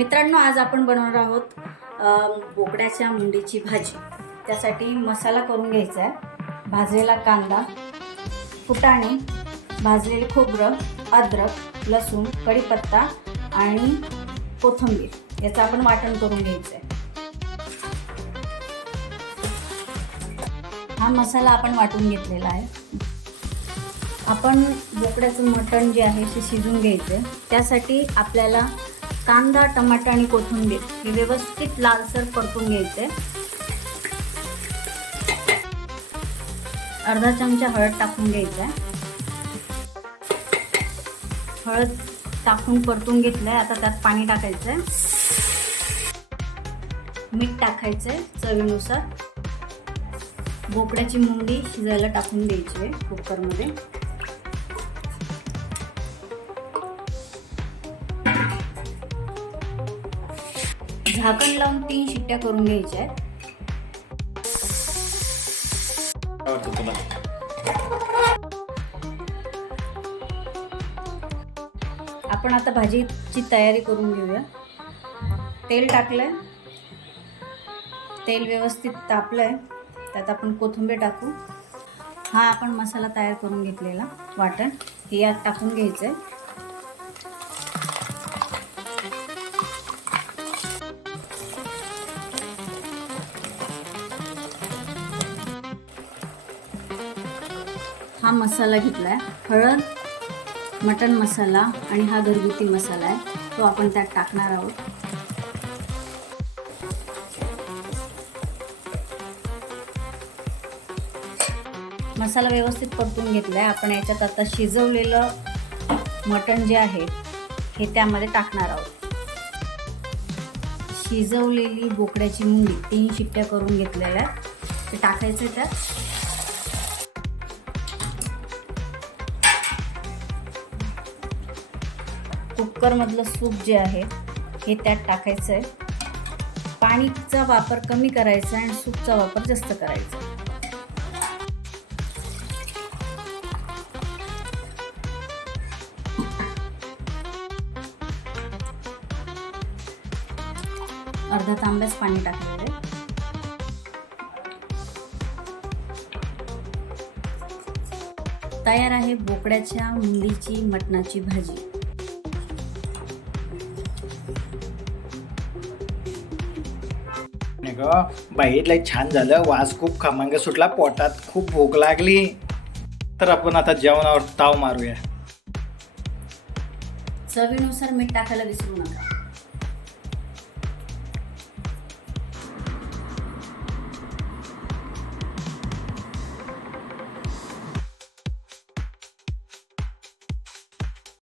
मित्रांनो, आज आपण बनवणार आहोत बोकड्याच्या मुंडीची भाजी। त्यासाठी मसाला करून घ्यायचा आहे। भाजलेला कांदा, फुटाणे, भाजलेले खोबरं, अद्रक, लसूण, कढीपत्ता आणि कोथिंबीर याचं आपण वाटण करून घ्यायचं आहे। हा मसाला आपण वाटून घेतलेला आहे। आपण बोकड्याचं मटण जे आहे ते शिजवून घ्यायचं आहे। त्यासाठी आपल्याला कांदा, टमाटर आणि कोथिंबीर हे व्यवस्थित लालसर परतून घ्यायचे। अर्धा चमचा हळद टाकून घ्यायचा आहे। हळद टाकून परतून घेतलंय। आता त्यात पाणी टाकायचंय, मीठ टाकायचंय चवीनुसार। बोकड्याची मुंडी शिजायला टाकून द्यायची आहे कुकरमध्ये। झाकण लावून 3 शिट्ट्या करून घ्यायच्या आहेत। आपण आता भाजीची तयारी करून घेऊया। तेल टाकलंय, तेल व्यवस्थित तापलंय। त्यात आपण कोथिंबीर टाकू। हा आपण मसाला तयार करून घेतलेला वाटण हे यात टाकून घ्यायचंय। हा मसाला घेतलाय, हळद, मटन मसाला आणि हा घरगुती मसाला आहे, तो आपण त्यात टाकणार आहोत। मसाला व्यवस्थित परतून घेतलाय। आपण याच्यात आता शिजवलेलं मटण जे आहे हे त्यामध्ये टाकणार आहोत। शिजवलेली बोकड्याची मुंडी 3 शिट्ट्या करून घेतलेल्या ते टाकायचं त्यात। कुकर मधलं सूप जे आहे हे त्यात टाकायचं आहे। पाणीचा वापर कमी करायचा आणि सूपचा वापर जास्त करायचा। अर्धा तांब्याच पाणी टाकलेलं आहे। तयार आहे बोकड्याच्या मुंडीची मटणाची भाजी। बाई लय छान झालं, वास खूप खमंग सुटला, पोटात खूप भूक लागली। तर आपण आता जेवणावर ताव मारूया। चवीनुसार मीठ टाकायला विसरू नका।